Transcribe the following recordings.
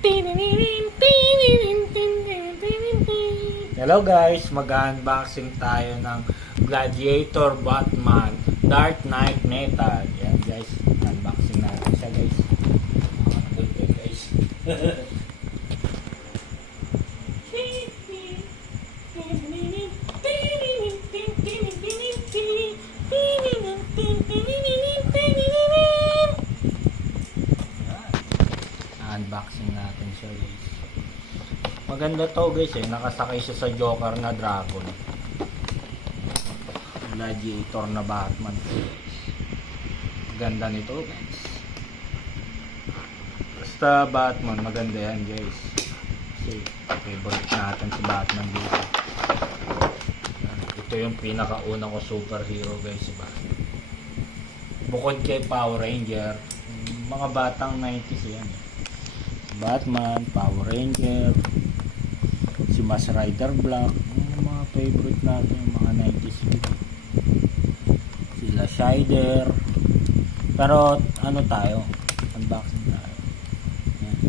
Hello guys, mag-unboxing tayo ng Gladiator Batman Dark Knight Metal. Yan guys, unboxing natin siya guys. Okay guys. Unboxing natin siya guys. Maganda to guys nakasakay siya sa Joker na dragon. Gladiator na Batman. Ganda nito guys. Basta Batman, maganda yan guys. Kasi favorite natin si Batman dito. Ito yung pinakauna ko superhero guys, si Batman. Bukod kay Power Ranger, mga batang 90s yan. Batman, Power Ranger, si Mass Rider Black, yung mga favorite natin, yung mga 90s dito. Sila Shider. Pero ano tayo? Unboxing tayo.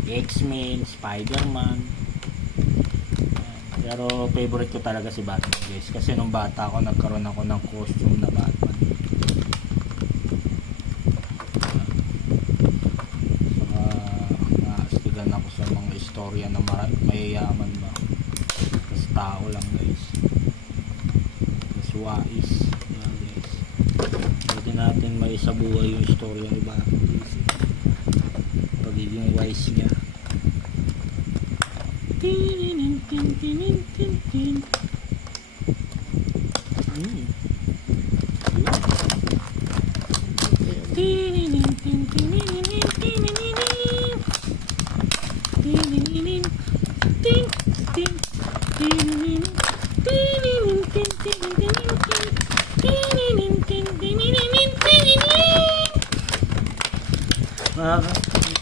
X-Men, Spider-Man. Pero favorite ko talaga si Batman guys. Kasi nung bata ako, nagkaroon ako ng costume na Batman. Naastigan ako sa mga istorya na mayayaman ba. Tapos tao lang guys. Tapos wais. Yan guys. Pwede natin maisabuhay yung istorya ni Batman guys. Pagiging wise niya.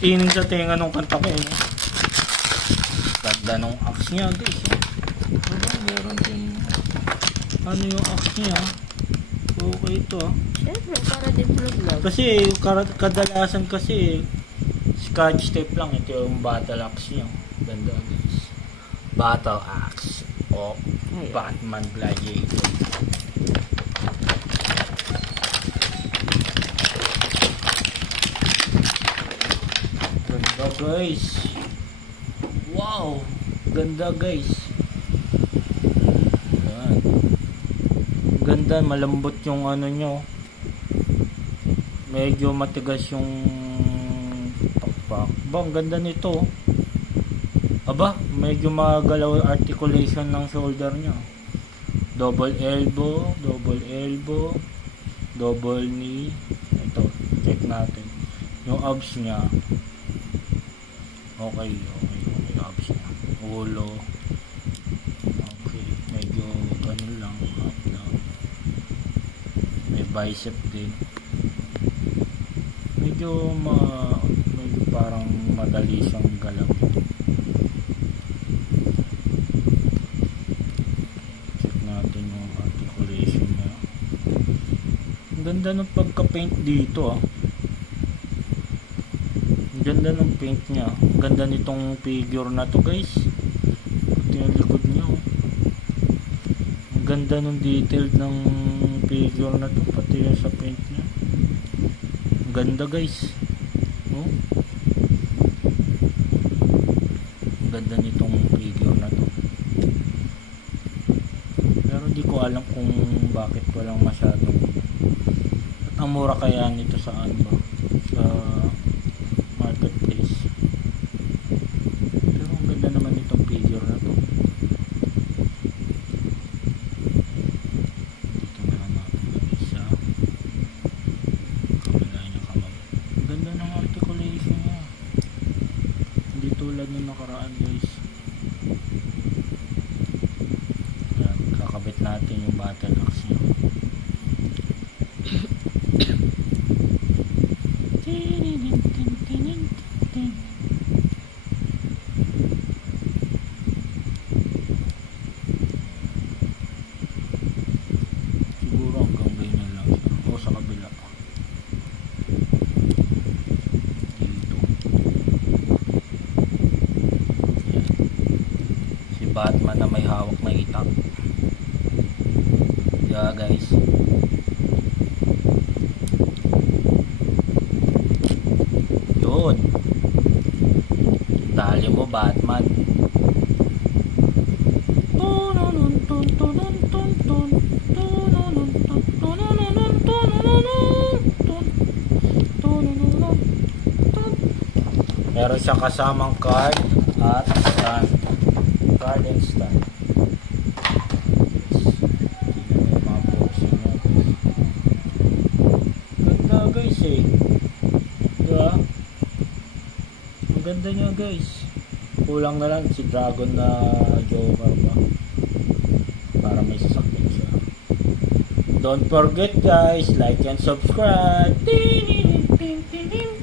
Tining sa tenga nung kanta ko eh. Ganda nung axe niya guys. Meron din. Ano yung axe niya? Okay ito ah. Siyempre, para din vlog. Kasi kadalasan kasi scotch tape lang. Ito yung battle axe niya. Ganda guys. Battle axe o Batman Gladiator. Ganda guys. Wow, ganda guys. Yan. Ganda, malambot yung ano nyo. Medyo matigas yung pakpak. Ba, ang ganda nito. Aba, medyo magalaw articulation ng shoulder nyo. Double elbow, double knee. Ito, check natin. Yung abs nya. Okay, abs nya. Ulo. Okay, medyo ganun lang, up down. May bicep din. Medyo parang madali siyang galawin. Check natin yung articulation niya. Ang ganda ng pagka-paint dito ah. Ang ganda ng paint niya. Ang ganda nitong figure na to guys. Ito yung likod niya oh. Ang ganda ng detail ng figure na to. Pati yung sa paint niya. Ang ganda guys. Oh. Ang ganda nitong figure na to. Pero di ko alam kung bakit walang masyadong. Ang mura kaya nito sa ano ba? Sa marketplace. Pero ang ganda naman itong figure na to. Dito na natin isa. Kabila niya kamay. Ang ganda ng articulation niya. Hindi tulad ng nakaraan guys. Yan, kakabit natin yung battle axe niya. Siguro hanggang ganyan lang siya. O sa kabila. Dito. Batman na may hawak na itak. Yeah, guys. Yun. Dali mo, Batman. Meron siya kasamang card at stand. Card and stand. Ganda guys eh. Diba? Ang ganda niya guys. Kulang na lang si Dragon na Joker ba. Para may sasakyan siya. Don't forget guys, like and subscribe. Tin, tin, tin, tin, tin.